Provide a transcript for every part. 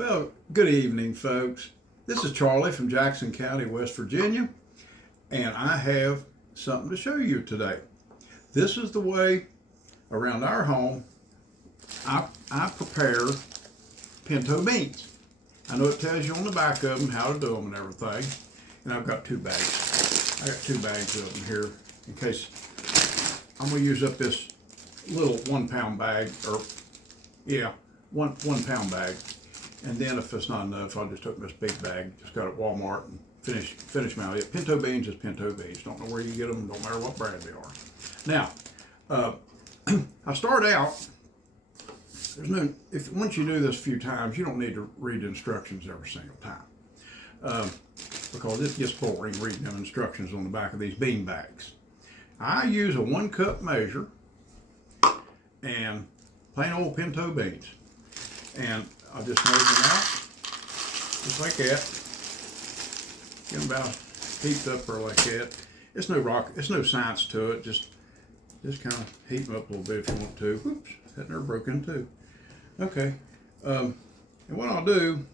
Well, good evening, folks. This is Charlie from Jackson County, West Virginia, and I have something to show you today. This is the way around our home I prepare pinto beans. I know it tells you on the back of them how to do them and everything, and I've got two bags. I got two bags of them here in case I'm going to use up this little 1 pound bag, or yeah, one pound bag. And then if it's not enough, I'll just take this big bag, just got it at Walmart, and finish them out. Yeah, pinto beans is pinto beans. Don't know where you get them, don't matter what brand they are. Now, I start out, once you do this a few times, you don't need to read the instructions every single time. Because it gets boring reading them instructions on the back of these bean bags. I use a 1 cup measure and plain old pinto beans. And I'll just measure them out, just like that. Get them about heaped up or like that. It's no science to it. Just kind of heat them up a little bit if you want to. Oops, that nerve broke in too. Okay, and what I'll do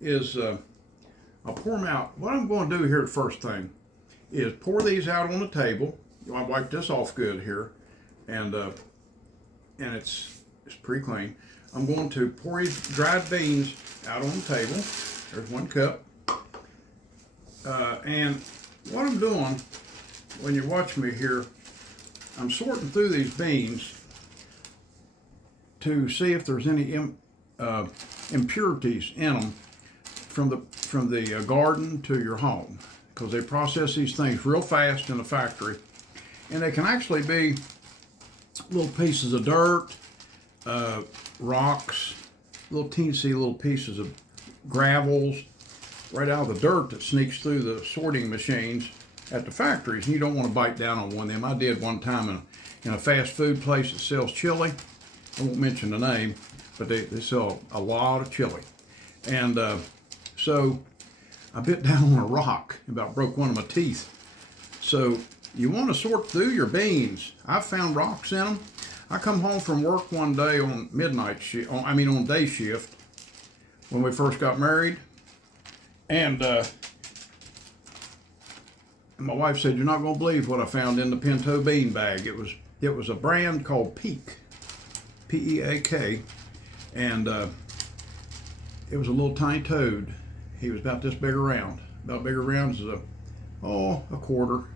is I'll pour them out. What I'm going to do here, the first thing, is pour these out on the table. I wipe this off good here, and it's pretty clean. I'm going to pour these dried beans out on the table. There's 1 cup. And what I'm doing, when you watch me here, I'm sorting through these beans to see if there's any impurities in them from the garden to your home, because they process these things real fast in the factory, and they can actually be little pieces of dirt, rocks, teensy little pieces of gravels right out of the dirt that sneaks through the sorting machines at the factories, and you don't want to bite down on one of them. I did one time in a fast food place that sells chili. I won't mention the name, but they sell a lot of chili. And so I bit down on a rock, about broke one of my teeth. So you want to sort through your beans. I found rocks in them. I come home from work one day on on day shift, when we first got married, and my wife said, "You're not going to believe what I found in the pinto bean bag." It was a brand called Peak, P-E-A-K, and it was a little tiny toad. He was about this big around, about big around as a quarter.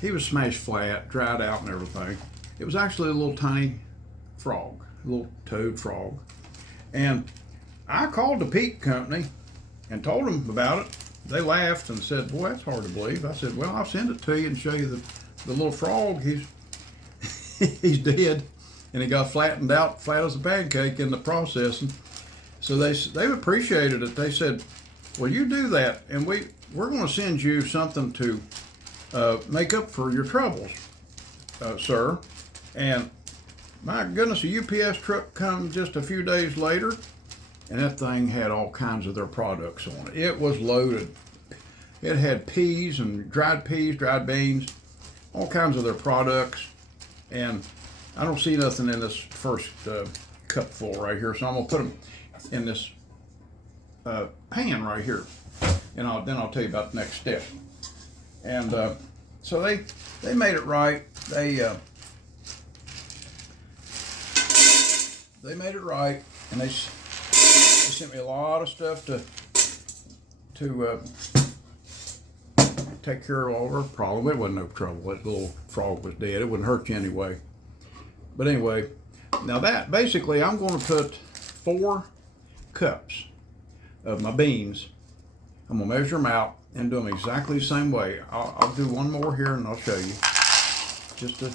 He was smashed flat, dried out and everything. It was actually a little tiny frog, a little toad frog. And I called the Peak company and told them about it. They laughed and said, "Boy, that's hard to believe." I said, "Well, I'll send it to you and show you the little frog. He's dead, and he got flattened out, flat as a pancake in the processing." So they appreciated it. They said, "Well, you do that, and we're going to send you something to make up for your troubles, sir." And my goodness, a UPS truck come just a few days later, and that thing had all kinds of their products on it. It was loaded. It had peas and dried beans, all kinds of their products. And I don't see nothing in this first cupful right here, so I'm gonna put them in this pan right here, and then I'll tell you about the next step. And so they made it right. They made it right, and they sent me a lot of stuff to take care of all of our problem. It wasn't no trouble. That little frog was dead. It wouldn't hurt you anyway. But anyway, now that basically I'm going to put 4 cups of my beans. I'm going to measure them out and do them exactly the same way. I'll do one more here and I'll show you, just to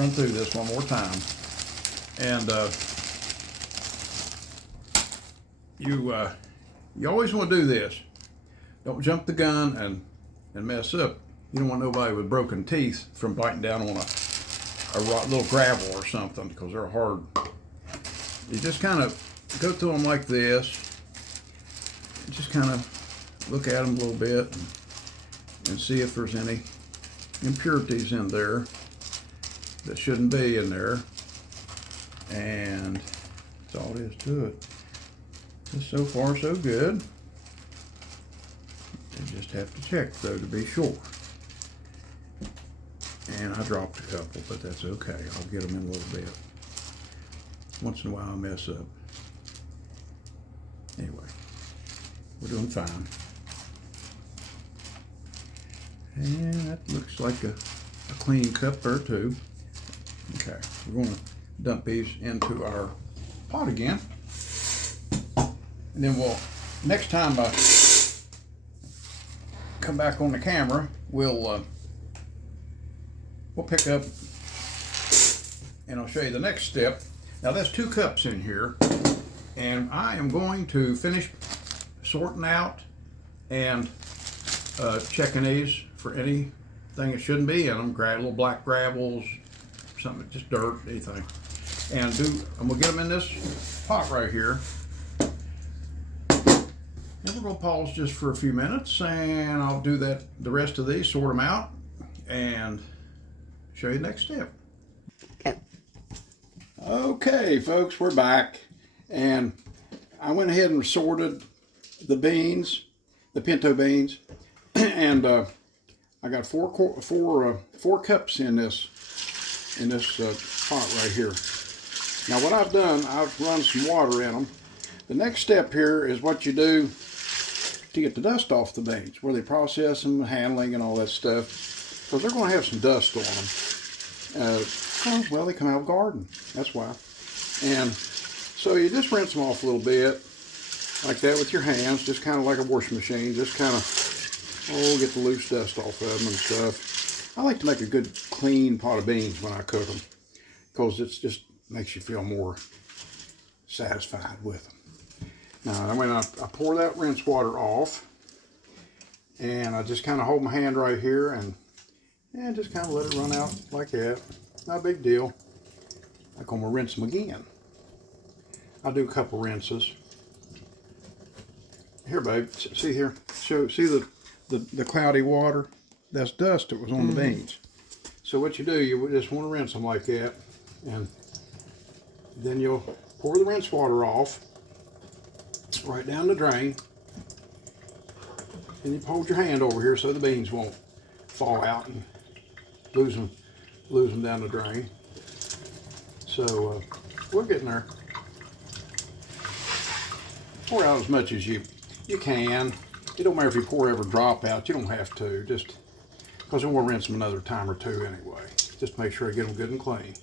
run through this one more time. And you always want to do this. Don't jump the gun and mess up. You don't want nobody with broken teeth from biting down on a little gravel or something, because they're hard. You just kind of go through them like this. Just kind of look at them a little bit and see if there's any impurities in there that shouldn't be in there. And that's all there is to it. So far, so good. I just have to check, though, to be sure. And I dropped a couple, but that's okay. I'll get them in a little bit. Once in a while, I mess up. Anyway, we're doing fine. And that looks like a clean cup or two. Okay, we're going to dump these into our pot again. And then next time I come back on the camera, we'll pick up and I'll show you the next step. Now there's 2 cups in here, and I am going to finish sorting out and checking these for anything that shouldn't be in them. Little black gravels, something, just dirt, anything. And I'm gonna get them in this pot right here. And we're gonna pause just for a few minutes, and I'll do the rest of these, sort them out, and show you the next step. Okay. Okay, folks, we're back, and I went ahead and sorted the beans, the pinto beans, and I got four cups in this pot right here. Now, what I've done, I've run some water in them. The next step here is what you do to get the dust off the beans, where they process them, handling, and all that stuff, because they're going to have some dust on them. Well, they come out of the garden. That's why. And so you just rinse them off a little bit, like that with your hands, just kind of like a washing machine. Just kind of, get the loose dust off of them and stuff. I like to make a good, clean pot of beans when I cook them, because it just makes you feel more satisfied with them. Now, when I pour that rinse water off, and I just kind of hold my hand right here and just kind of let it run out like that. Not a big deal. I'm going to rinse them again. I'll do a couple rinses. Here, babe, see here? See the cloudy water? That's dust that was on the beans. So what you do, you just want to rinse them like that, and then you'll pour the rinse water off right down the drain, and you hold your hand over here so the beans won't fall out and lose them down the drain. So we're getting there. Pour out as much as you can. It don't matter if you pour every drop out. You don't have to, just because we'll rinse them another time or two anyway. Just make sure I get them good and clean.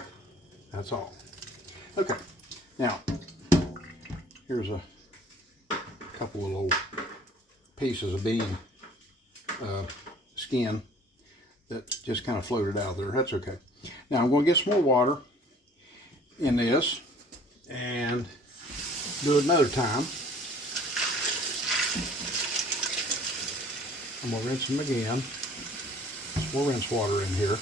That's all. Okay, now here's a couple of little pieces of bean skin that just kind of floated out there. That's okay. Now I'm going to get some more water in this and do it another time. I'm going to rinse them again. Some more rinse water in here.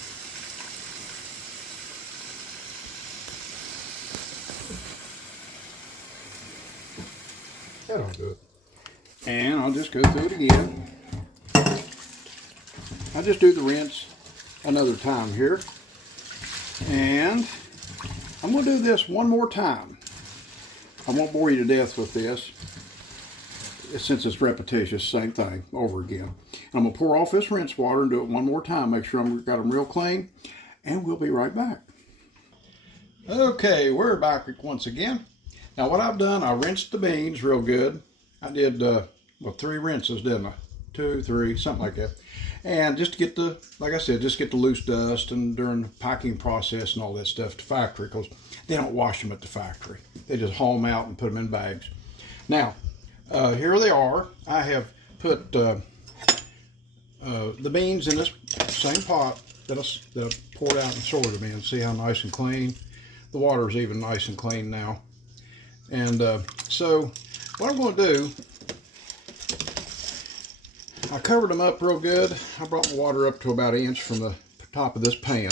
That'll do it. And I'll just go through it again. I'll just do the rinse another time here. And I'm going to do this one more time. I won't bore you to death with this, since it's repetitious, same thing over again. I'm going to pour off this rinse water and do it one more time. Make sure I've got them real clean. And we'll be right back. Okay, we're back once again. Now what I've done, I rinsed the beans real good. I did, 3 rinses, didn't I? 2, 3, something like that. And just to get the, like I said, just get the loose dust and during the packing process and all that stuff to factory, because they don't wash them at the factory. They just haul them out and put them in bags. Now, here they are. I have put the beans in this same pot that I poured out and sorted them in. See how nice and clean? The water is even nice and clean now. And so what I'm going to do, I covered them up real good. I brought my water up to about an inch from the top of this pan.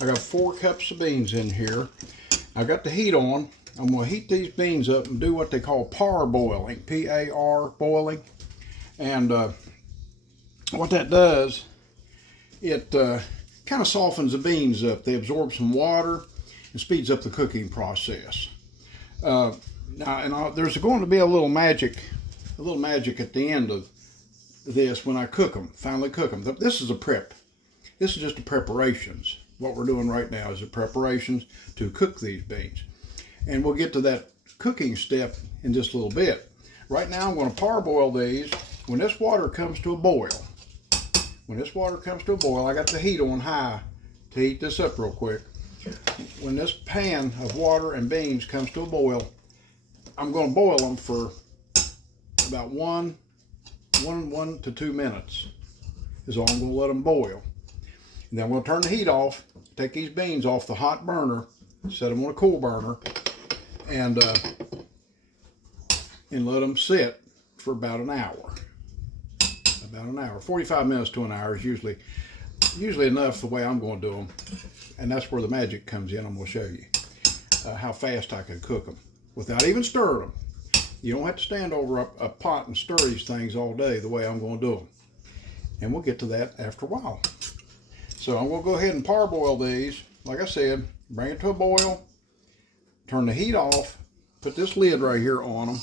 I got 4 cups of beans in here. I've got the heat on. I'm going to heat these beans up and do what they call par boiling, P-A-R, boiling. And what that does, it kind of softens the beans up. They absorb some water and speeds up the cooking process. Now, and there's going to be a little magic at the end of this when I cook them, finally cook them. This is a prep. This is just the preparations. What we're doing right now is the preparations to cook these beans. And we'll get to that cooking step in just a little bit. Right now I'm going to parboil these. When this water comes to a boil, I got the heat on high to heat this up real quick. When this pan of water and beans comes to a boil, I'm going to boil them for about one to 2 minutes is all I'm going to let them boil. And then I'm going to turn the heat off, take these beans off the hot burner, set them on a cool burner, and let them sit for about an hour. 45 minutes to an hour is usually enough the way I'm going to do them. And that's where the magic comes in. I'm going to show you how fast I can cook them without even stirring them. You don't have to stand over a pot and stir these things all day the way I'm going to do them. And we'll get to that after a while. So I'm going to go ahead and parboil these. Like I said, bring it to a boil, turn the heat off, put this lid right here on them,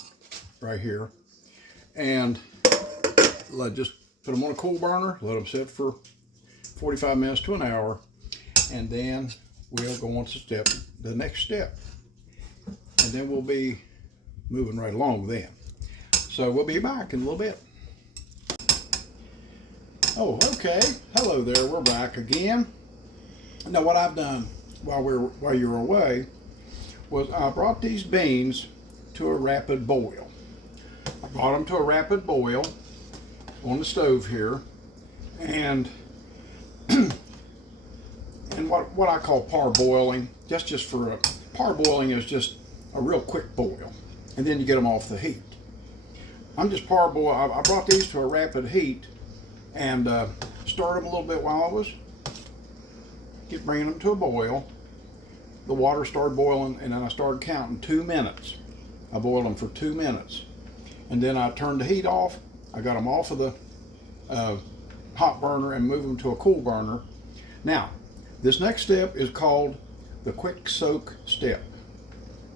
right here, and just put them on a cool burner, let them sit for 45 minutes to an hour, and then we'll go on to the next step. And then we'll be moving right along then. So we'll be back in a little bit. Oh, okay. Hello there. We're back again. Now, what I've done while you're away was I brought these beans to a rapid boil. I brought them to a rapid boil on the stove here, and what I call parboiling. Parboiling is just a real quick boil, and then you get them off the heat. I'm just parboiling. I brought these to a rapid heat and stirred them a little bit while I was bringing them to a boil. The water started boiling, and then I started counting 2 minutes. I boiled them for 2 minutes, and then I turned the heat off. I got them off of the hot burner and moved them to a cool burner. Now, this next step is called the quick soak step.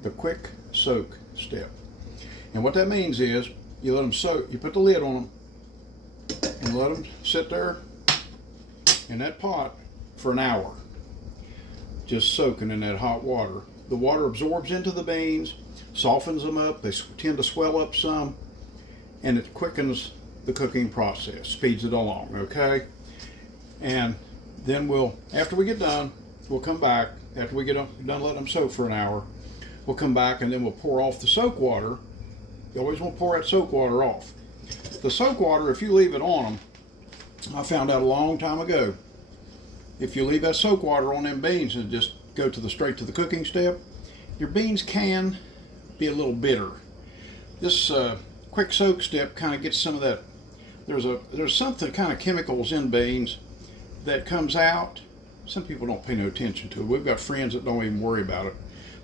The quick soak step. And what that means is you let them soak, you put the lid on them and let them sit there in that pot for an hour, just soaking in that hot water. The water absorbs into the beans, softens them up, they tend to swell up some, and it quickens the cooking process, speeds it along, okay? And then after we get done, we'll come back, after we get done letting them soak for an hour, we'll come back and then we'll pour off the soak water. You always want to pour that soak water off. The soak water, if you leave it on them, I found out a long time ago, if you leave that soak water on them beans and just go straight to the cooking step, your beans can be a little bitter. This quick soak step kind of gets some of that. There's something kind of chemicals in beans that comes out. Some people don't pay no attention to it. We've got friends that don't even worry about it.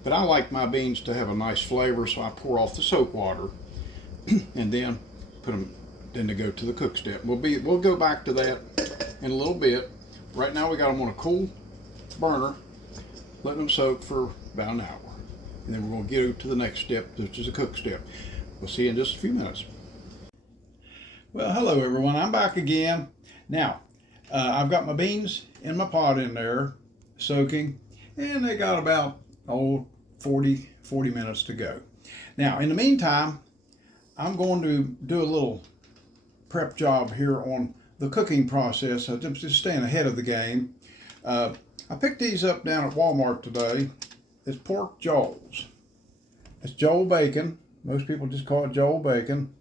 But I like my beans to have a nice flavor, so I pour off the soak water and then put them. Then to go to the cook step. We'll go back to that in a little bit. Right now we got them on a cool burner, letting them soak for about an hour. And then we're going to get to the next step, which is a cook step. We'll see you in just a few minutes. Well, hello everyone. I'm back again. Now, I've got my beans in my pot in there, soaking, and they got about 40 minutes to go. Now, in the meantime, I'm going to do a little prep job here on the cooking process. I'm just staying ahead of the game. I picked these up down at Walmart today. It's pork jowls. It's jowl bacon. Most people just call it jowl bacon.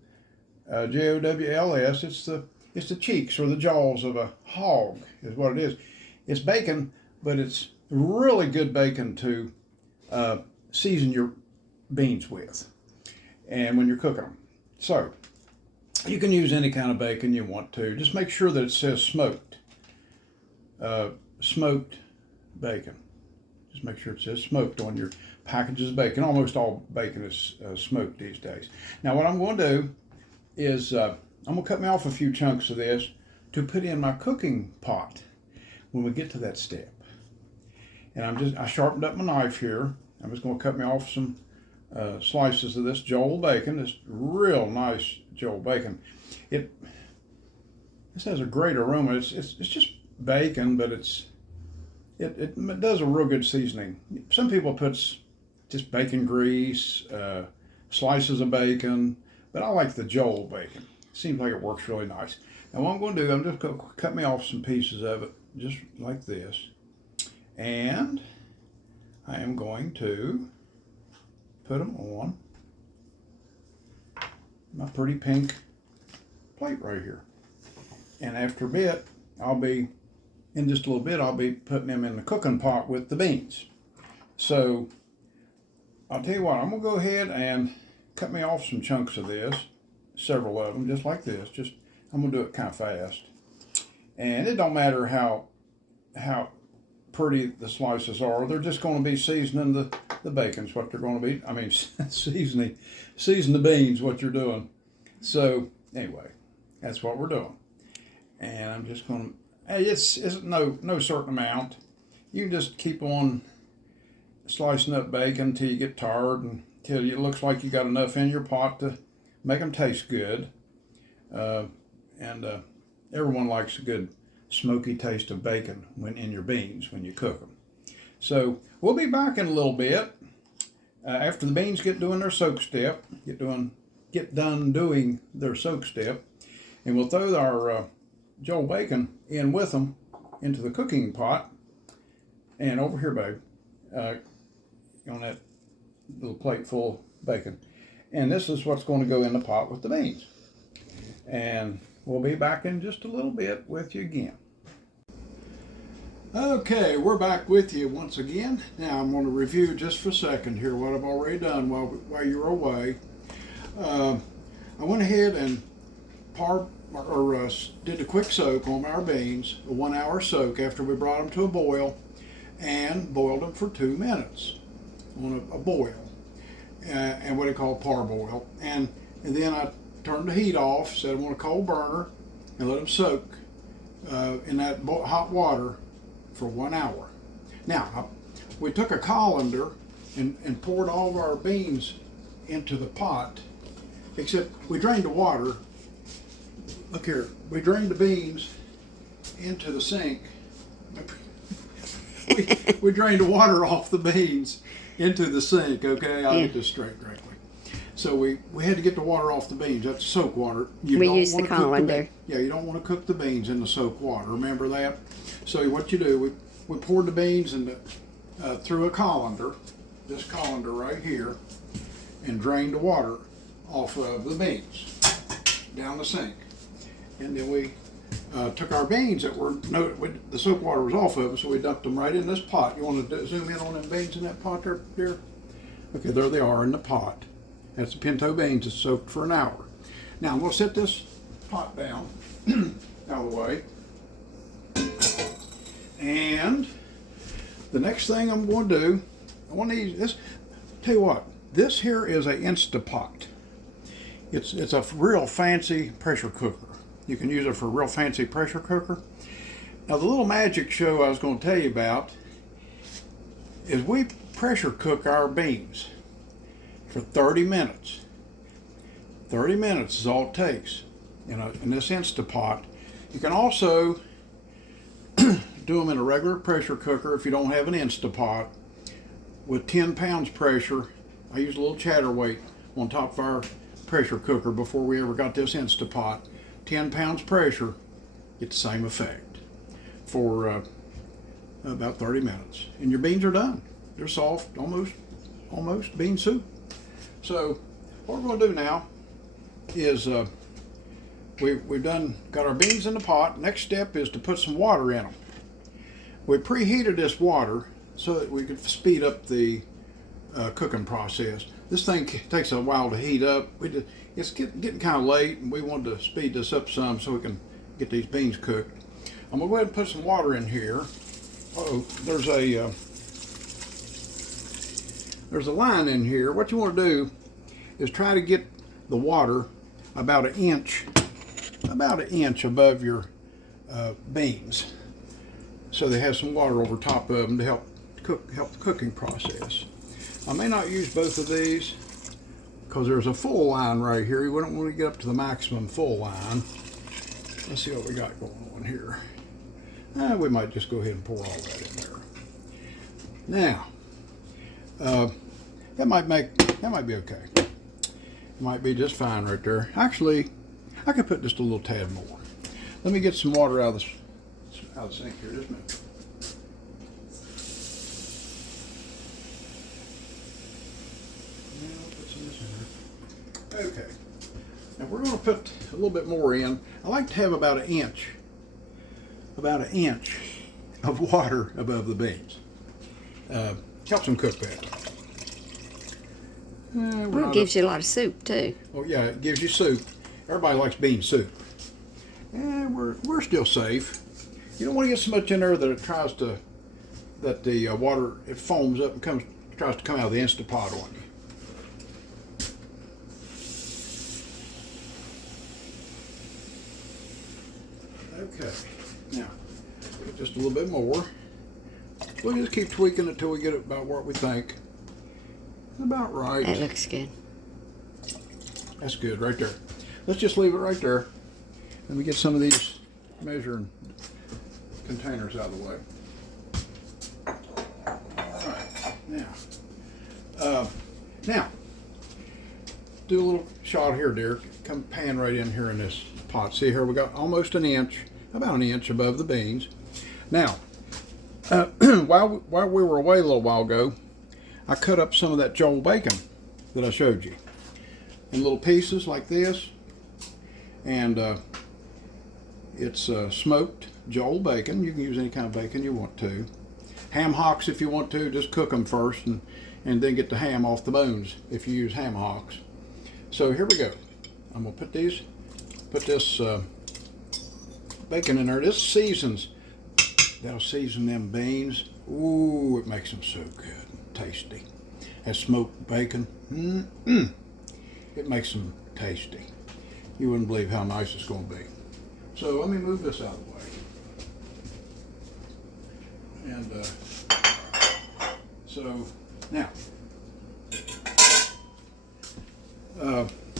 Jowls. It's the cheeks or the jaws of a hog is what it is. It's bacon, but it's really good bacon to season your beans with, and when you're cooking them. So you can use any kind of bacon you want to. Just make sure that it says smoked. Smoked bacon. Just make sure it says smoked on your packages of bacon. Almost all bacon is smoked these days. Now what I'm going to do is I'm going to cut me off a few chunks of this to put in my cooking pot when we get to that step. And I sharpened up my knife here. I'm just going to cut me off some slices of this Joel bacon. This real nice Joel bacon. This has a great aroma. It's just bacon, but it does a real good seasoning. Some people puts just bacon grease, slices of bacon, but I like the Joel bacon. Seems like it works really nice. And what I'm going to do, I'm just going to cut me off some pieces of it, just like this. And I am going to put them on my pretty pink plate right here. And after a bit, in just a little bit, I'll be putting them in the cooking pot with the beans. So I'll tell you what, I'm going to go ahead and cut me off some chunks of this, several of them, just like this. I'm going to do it kind of fast. And it don't matter how pretty the slices are. They're just going to be seasoning the bacon's what they're going to be. I mean, season the beans, what you're doing. So anyway, that's what we're doing. And I'm just going to, it's no certain amount. You can just keep on slicing up bacon until you get tired and until it looks like you got enough in your pot to make them taste good. Everyone likes a good smoky taste of bacon in your beans when you cook them. So we'll be back in a little bit after the beans get doing their soak step, get done doing their soak step, and we'll throw our Joel bacon in with them into the cooking pot. And over here, babe, on that little plate full of bacon. And this is what's going to go in the pot with the beans. And we'll be back in just a little bit with you again. Okay, we're back with you once again. Now I'm going to review just for a second here what I've already done while you were away. I went ahead and did a quick soak on our beans, a 1 hour soak after we brought them to a boil, and boiled them for 2 minutes on a boil, and what they call parboil. And then I turned the heat off, set them on a cold burner, and let them soak in that hot water for 1 hour. Now, we took a colander and poured all of our beans into the pot, except we drained the water. Look here, we drained the beans into the sink. we drained the water off the beans into the sink, okay? I'll get this straight correctly. So we had to get the water off the beans. That's soak water. We use the colander. You don't want to cook the beans in the soak water. Remember that? So what you do, we poured the beans through a colander, this colander right here, and drained the water off of the beans down the sink. And then we took our beans the soak water was off of them, so we dumped them right in this pot. You want to zoom in on them beans in that pot there? Okay, there they are in the pot. That's the pinto beans. It's soaked for 1 hour. Now I'm going to set this pot down out of the way. And the next thing I'm going to do, I want to use this. Tell you what, this here is a Instapot. It's a real fancy pressure cooker. You can use it for a real fancy pressure cooker. Now the little magic show I was going to tell you about is we pressure cook our beans for 30 minutes. 30 minutes is all it takes in this Instapot. You can also do them in a regular pressure cooker if you don't have an Instapot with 10 pounds pressure. I use a little chatterweight on top of our pressure cooker before we ever got this Instapot. 10 pounds pressure, get the same effect for about 30 minutes. And your beans are done. They're soft, almost bean soup. So what we're going to do now is we've got our beans in the pot. Next step is to put some water in them. We preheated this water so that we could speed up the cooking process. This thing takes a while to heat up. It's getting kind of late, and we wanted to speed this up some so we can get these beans cooked. I'm going to go ahead and put some water in here. There's a line in here. What you want to do is try to get the water about an inch above your beans, so they have some water over top of them to help the cooking process. I may not use both of these because there's a full line right here. You wouldn't want to get up to the maximum full line. Let's see what we got going on here. We might just go ahead and pour all that in there. Now, that might be okay. It might be just fine right there. Actually, I could put just a little tad more. Let me get some water out of the sink here. Just a minute. Okay. Now we're going to put a little bit more in. I like to have about an inch of water above the beans. Helps them cook better. Well, it gives you a lot of soup too. Oh yeah, it gives you soup. Everybody likes bean soup. And we're still safe. You don't want to get so much in there that the water, it foams up and tries to come out of the Instant Pot on you. Okay, now just a little bit more. We'll just keep tweaking it until we get it about what we think. About right. That looks good. That's good right there. Let's just leave it right there. Let me get some of these measuring containers out of the way. All right, now, do a little shot here, dear. Come pan right in here in this pot. See here, we got almost an inch, about an inch above the beans. Now, while we were away a little while ago, I cut up some of that Joel bacon that I showed you in little pieces like this, and it's smoked Joel bacon. You can use any kind of bacon you want to. Ham hocks if you want to, just cook them first and then get the ham off the bones if you use ham hocks. So here we go. I'm gonna put this bacon in there. This seasons. That'll season them beans. Ooh, it makes them so good, tasty. That smoked bacon, it makes them tasty. You wouldn't believe how nice it's going to be. So let me move this out of the way. And so now,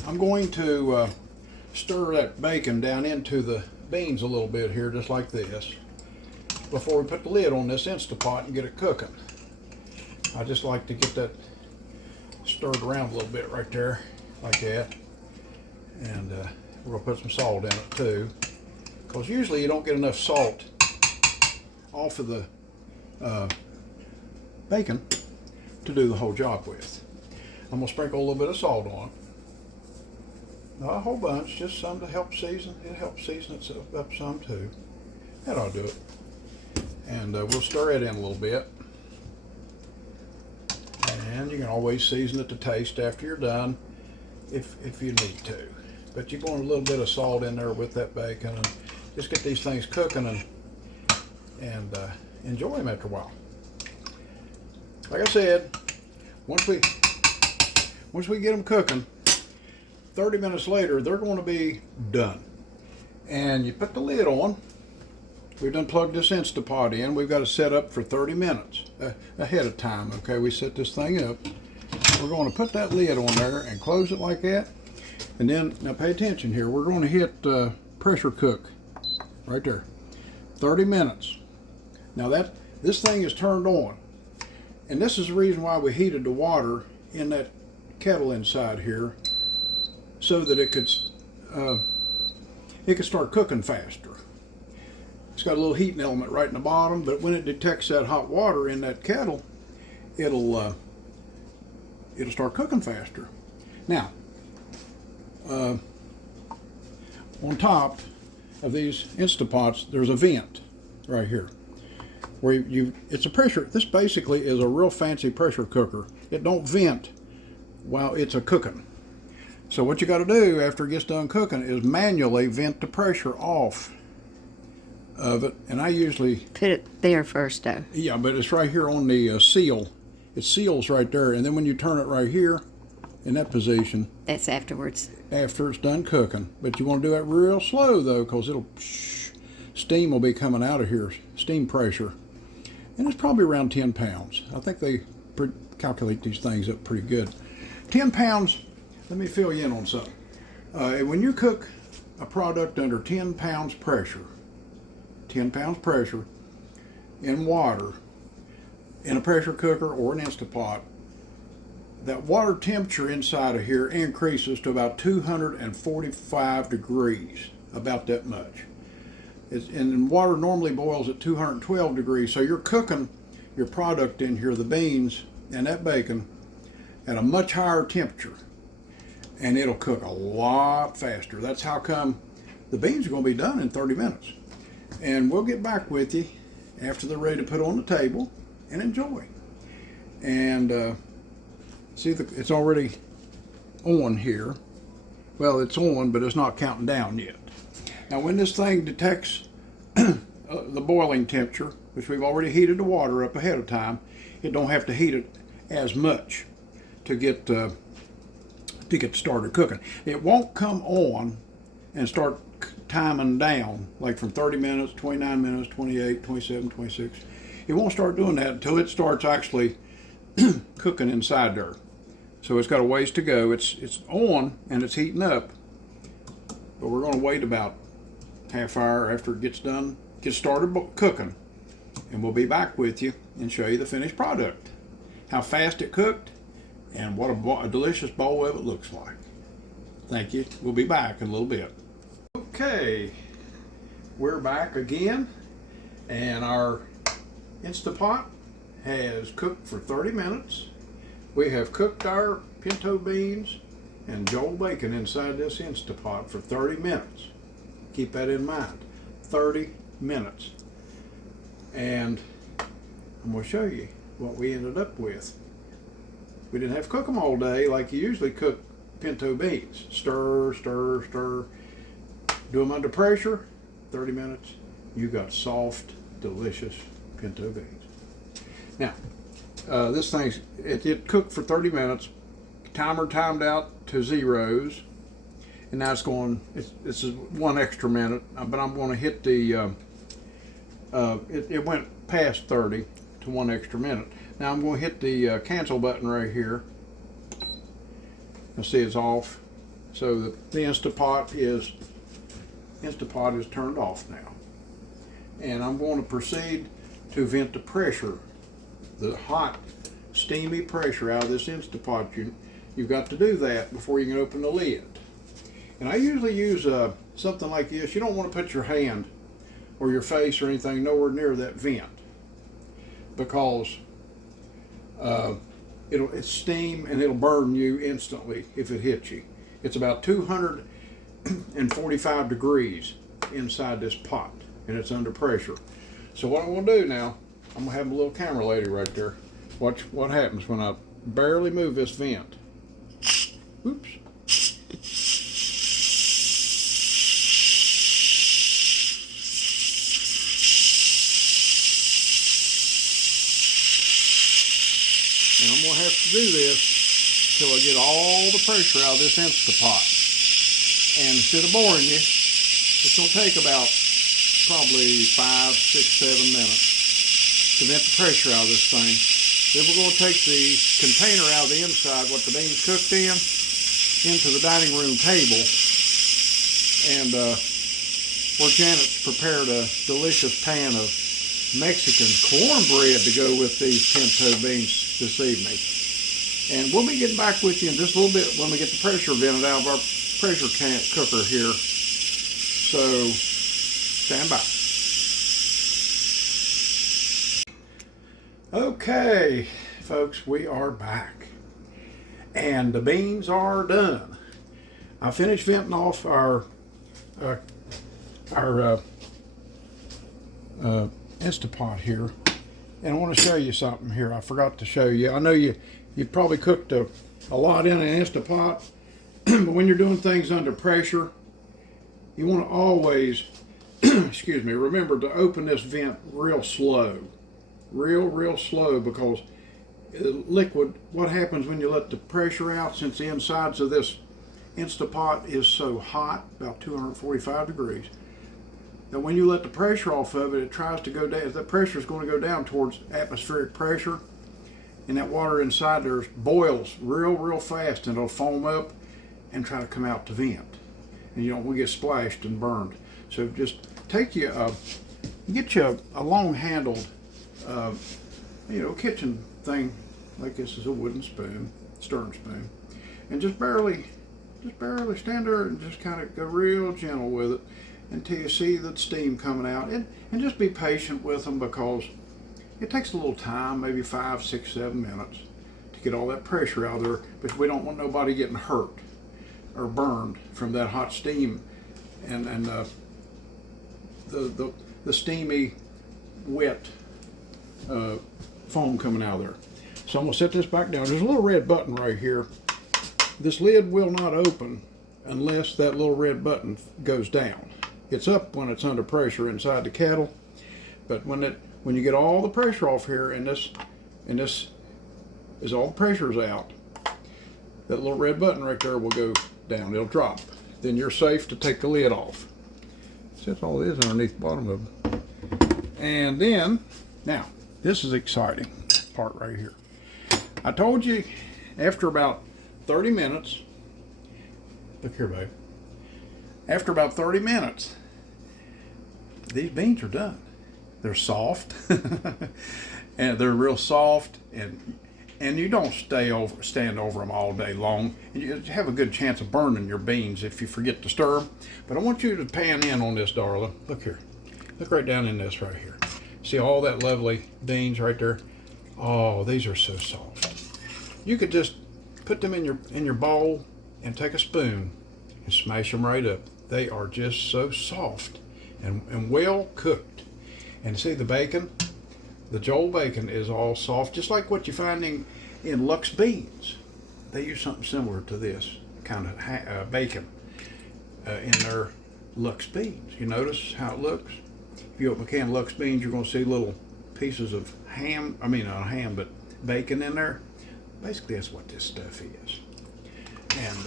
I'm going to stir that bacon down into the beans a little bit here, just like this, before we put the lid on this Instant Pot and get it cooking. I just like to get that stirred around a little bit right there, like that. And we're going to put some salt in it too, because usually you don't get enough salt off of the bacon to do the whole job with. I'm going to sprinkle a little bit of salt on. Not a whole bunch, just some to help season. It helps season itself up some too. That ought to do it. And we'll stir it in a little bit. And you can always season it to taste after you're done if you need to. But you want a little bit of salt in there with that bacon, and just get these things cooking and enjoy them after a while. Like I said, once we get them cooking, 30 minutes later they're going to be done. And you put the lid on. We've done plugged this Instant Pot in. We've got it set up for 30 minutes ahead of time. Okay, we set this thing up. We're going to put that lid on there and close it like that. And then, now pay attention here. We're going to hit pressure cook right there. 30 minutes. Now this thing is turned on. And this is the reason why we heated the water in that kettle inside here, so that it could start cooking faster. It's got a little heating element right in the bottom, but when it detects that hot water in that kettle, it'll start cooking faster. Now, on top of these Instant Pots, there's a vent right here, where it's a pressure. This basically is a real fancy pressure cooker. It don't vent while it's a cooking. So what you got to do after it gets done cooking is manually vent the pressure off of it, and I usually put it there first though. Yeah, but it's right here on the seal. It seals right there, and then when you turn it right here in that position, that's afterwards. After it's done cooking. But you want to do that real slow though, because steam will be coming out of here, steam pressure, and it's probably around 10 pounds. I think calculate these things up pretty good. 10 pounds, let me fill you in on something. When you cook a product under 10 pounds pressure, 10 pounds pressure in water, in a pressure cooker or an Instapot, that water temperature inside of here increases to about 245 degrees, about that much. And water normally boils at 212 degrees, so you're cooking your product in here, the beans and that bacon, at a much higher temperature, and it'll cook a lot faster. That's how come the beans are going to be done in 30 minutes. And we'll get back with you after they're ready to put on the table and enjoy. And see, it's already on here. Well, it's on, but it's not counting down yet. Now, when this thing detects the boiling temperature, which we've already heated the water up ahead of time, it don't have to heat it as much to get started cooking. It won't come on and start timing down, like from 30 minutes, 29 minutes, 28, 27, 26. It won't start doing that until it starts actually cooking inside there. So it's got a ways to go. It's on and it's heating up, but we're going to wait about half hour after it gets started cooking, and we'll be back with you and show you the finished product, how fast it cooked, and what a delicious bowl of it looks like. Thank you. We'll be back in a little bit. Okay, we're back again, and our Instapot has cooked for 30 minutes. We have cooked our pinto beans and Joel bacon inside this Instapot for 30 minutes. Keep that in mind, 30 minutes. And I'm going to show you what we ended up with. We didn't have to cook them all day like you usually cook pinto beans. Stir, stir, stir. Do them under pressure, 30 minutes. You got soft, delicious pinto beans. Now, this thing's, it cooked for 30 minutes. Timer timed out to zeros. And now it's going, this is 1 extra minute, but I'm going to hit the, it went past 30 to 1 extra minute. Now I'm going to hit the cancel button right here. You'll see it's off. So the Instapot is turned off now. And I'm going to proceed to vent the pressure, the hot, steamy pressure out of this Instapot. You've got to do that before you can open the lid. And I usually use something like this. You don't want to put your hand or your face or anything nowhere near that vent, because it's steam and it'll burn you instantly if it hits you. It's about 245 degrees inside this pot, and it's under pressure. So what I'm going to do now, I'm going to have a little camera lady right there. Watch what happens when I barely move this vent. Oops. And I'm going to have to do this till I get all the pressure out of this Instapot. And instead of boring you, it's going to take about probably 5, 6, 7 minutes to vent the pressure out of this thing. Then we're going to take the container out of the inside, what the beans cooked in, into the dining room table. And where Janet's prepared a delicious pan of Mexican cornbread to go with these pinto beans this evening. And we'll be getting back with you in just a little bit when we get the pressure vented out of our pressure cooker here. So stand by. Okay, folks, we are back. And the beans are done. I finished venting off our Instapot here, and I want to show you something here. I forgot to show you. I know you've probably cooked a lot in an Instapot, but when you're doing things under pressure, you want to always, excuse me, remember to open this vent real slow, real slow, because liquid, what happens when you let the pressure out, since the insides of this Instapot is so hot, about 245 degrees, that when you let the pressure off of it, it tries to go down. That pressure is going to go down towards atmospheric pressure, and that water inside there boils real fast, and it'll foam up and try to come out to vent. And you don't want to get splashed and burned. So just take you, get you a long-handled, kitchen thing, like this is a wooden spoon, stirring spoon, and just barely stand there and just kind of go real gentle with it until you see the steam coming out, and just be patient with them, because it takes a little time, maybe 5, 6, 7 minutes to get all that pressure out of there, but we don't want nobody getting hurt or burned from that hot steam and the steamy, wet foam coming out of there. So I'm gonna set this back down. There's a little red button right here. This lid will not open unless that little red button goes down. It's up when it's under pressure inside the kettle, but when you get all the pressure off here, and this is all the pressure's out, that little red button right there will go down. It'll drop. Then you're safe to take the lid off. So that's all it is underneath the bottom of it. And then, now, this is exciting part right here. I told you after about 30 minutes, look here, babe. After about 30 minutes, these beans are done. They're soft, and they're real soft, and you don't stand over them all day long. And you have a good chance of burning your beans if you forget to stir them. But I want you to pan in on this, darling. Look here. Look right down in this right here. See all that lovely beans right there? Oh, these are so soft. You could just put them in your bowl and take a spoon and smash them right up. They are just so soft and well cooked. And see the bacon? The Joel bacon is all soft, just like what you find in Lux beans. They use something similar to this kind of bacon in their Lux beans. You notice how it looks? If you open a can of Lux beans, you're going to see little pieces of not ham, but bacon in there. Basically, that's what this stuff is. And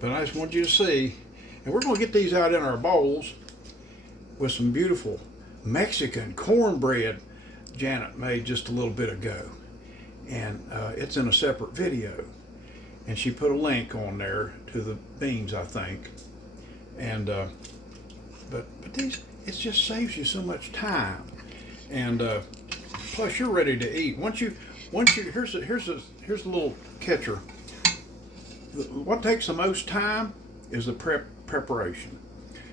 but I just want you to see, and we're going to get these out in our bowls with some beautiful Mexican cornbread Janet made just a little bit ago, and it's in a separate video, and she put a link on there to the beans, I think. And but these, it just saves you so much time, and plus you're ready to eat. Once you here's a little catcher. What takes the most time is the preparation.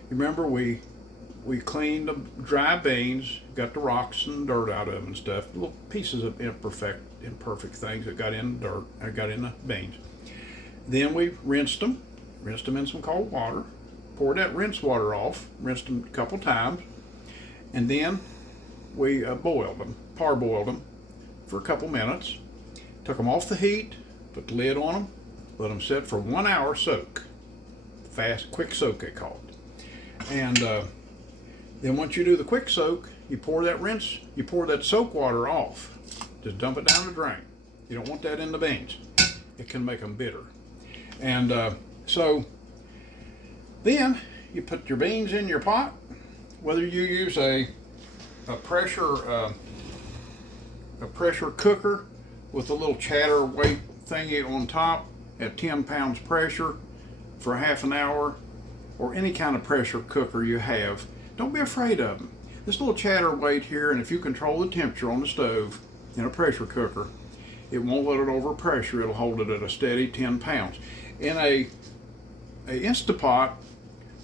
You remember we cleaned the dry beans, got the rocks and dirt out of them and stuff, little pieces of imperfect things that got in the dirt, got in the beans. Then we rinsed them in some cold water, poured that rinse water off, rinsed them a couple times, and then we parboiled them for a couple minutes, took them off the heat, put the lid on them, let them sit for 1 hour soak. Quick soak they call it. And then once you do the quick soak, you pour that soak water off. Just dump it down the drain. You don't want that in the beans. It can make them bitter. And so then you put your beans in your pot, whether you use a pressure cooker with a little chatter weight thingy on top at 10 pounds pressure for half an hour, or any kind of pressure cooker you have. Don't be afraid of them. This little chatter weight here, and if you control the temperature on the stove in a pressure cooker, it won't let it overpressure. It'll hold it at a steady 10 pounds. In a Instapot,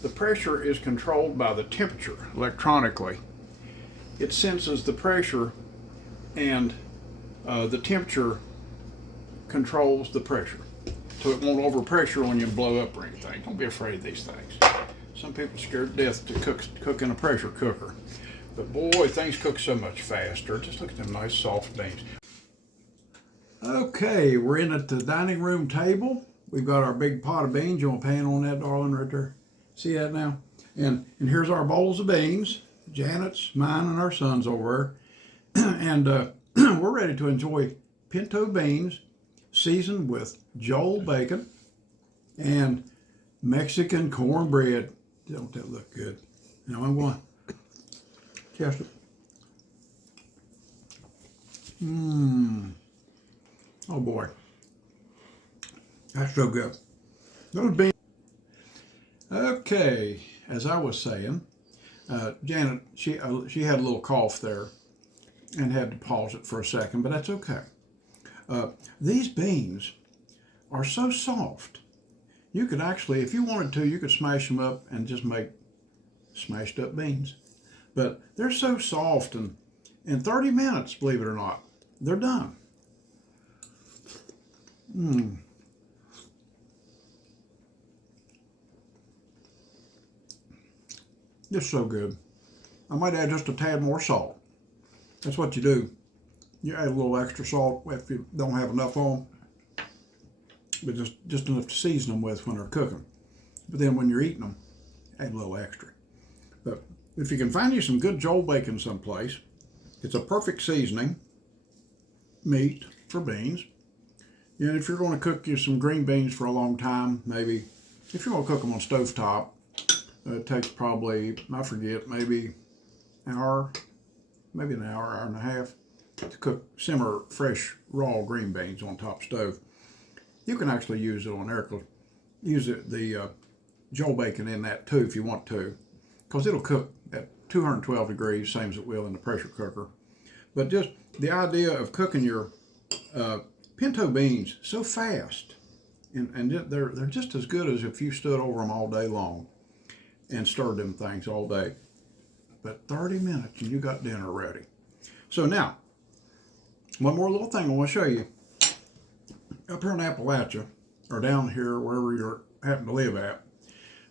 the pressure is controlled by the temperature electronically. It senses the pressure, and the temperature controls the pressure, so it won't overpressure when you blow up or anything. Don't be afraid of these things. Some people are scared to death to cook in a pressure cooker. But boy, things cook so much faster. Just look at them nice soft beans. Okay, we're in at the dining room table. We've got our big pot of beans. You want to pan on that, darling, right there? See that now? And here's our bowls of beans. Janet's, mine, and our son's over there. And we're ready to enjoy pinto beans seasoned with Joel bacon and Mexican cornbread. Don't that look good? Now I'm going. Chester. Oh boy, that's so good. Those beans. Okay, as I was saying, Janet, she had a little cough there and had to pause it for a second, but that's okay. These beans are so soft. You could actually, if you wanted to, you could smash them up and just make smashed up beans. But they're so soft, and in 30 minutes, believe it or not, they're done. Just so good. I might add just a tad more salt. That's what you do. You add a little extra salt if you don't have enough on, but just enough to season them with when they're cooking. But then when you're eating them, add a little extra. But if you can find you some good Joel bacon someplace, it's a perfect seasoning meat for beans. And if you're going to cook you some green beans for a long time, maybe if you're going to cook them on stovetop, it takes probably, I forget, maybe an hour, hour and a half to simmer fresh raw green beans on top stove. You can actually use it on there, the Joel bacon in that too if you want to, because it'll cook at 212 degrees, same as it will in the pressure cooker. But just the idea of cooking your pinto beans so fast, and they're just as good as if you stood over them all day long and stirred them things all day. But 30 minutes and you got dinner ready. So now, one more little thing I want to show you. Up here in Appalachia, or down here wherever you happen to live at,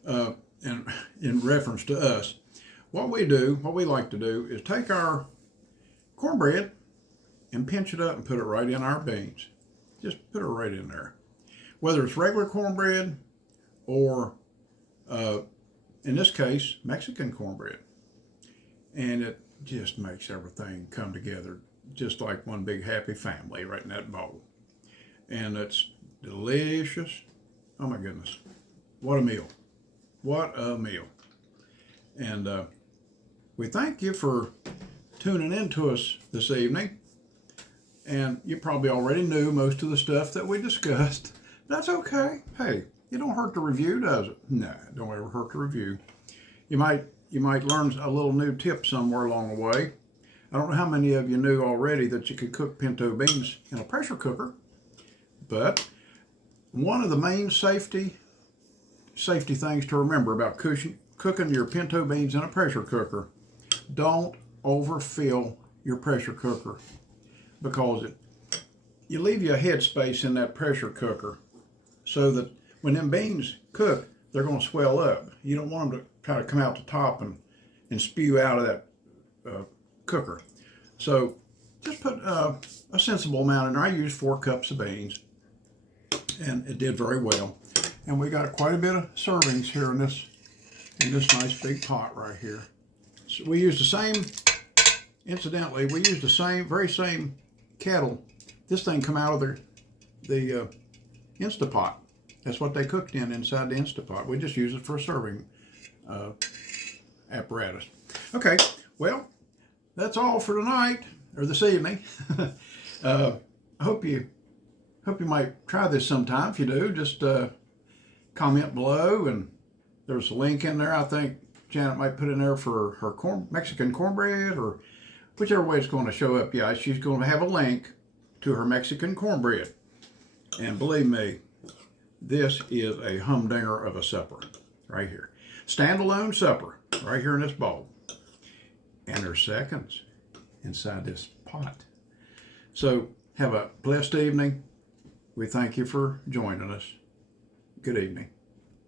and in reference to us, what we like to do is take our cornbread and pinch it up and put it right in our beans. Just put it right in there. Whether it's regular cornbread or, in this case, Mexican cornbread. And it just makes everything come together just like one big happy family right in that bowl. And it's delicious. Oh my goodness. What a meal. What a meal. And we thank you for tuning in to us this evening. And you probably already knew most of the stuff that we discussed. That's okay. Hey, it don't hurt to review, does it? No, it don't ever hurt to review. You might learn a little new tip somewhere along the way. I don't know how many of you knew already that you could cook pinto beans in a pressure cooker, but one of the main safety things to remember about cooking your pinto beans in a pressure cooker, don't overfill your pressure cooker, because you leave you a headspace in that pressure cooker so that when them beans cook, they're going to swell up. You don't want them to kind of come out the top and spew out of that cooker. So just put a sensible amount in there. I used 4 cups of beans, and it did very well. And we got quite a bit of servings here in this nice big pot right here. So we used the same, incidentally, very same kettle. This thing come out of the Instapot. That's what they cooked inside the Instapot. We just use it for a serving apparatus. Okay, well, that's all for tonight, or this evening. I hope you might try this sometime. If you do, just comment below, and there's a link in there. I think Janet might put in there for her Mexican cornbread, or whichever way it's going to show up. Yeah, she's going to have a link to her Mexican cornbread. And believe me, this is a humdinger of a supper right here. Standalone supper right here in this bowl. And there's seconds inside this pot. So have a blessed evening. We thank you for joining us. Good evening.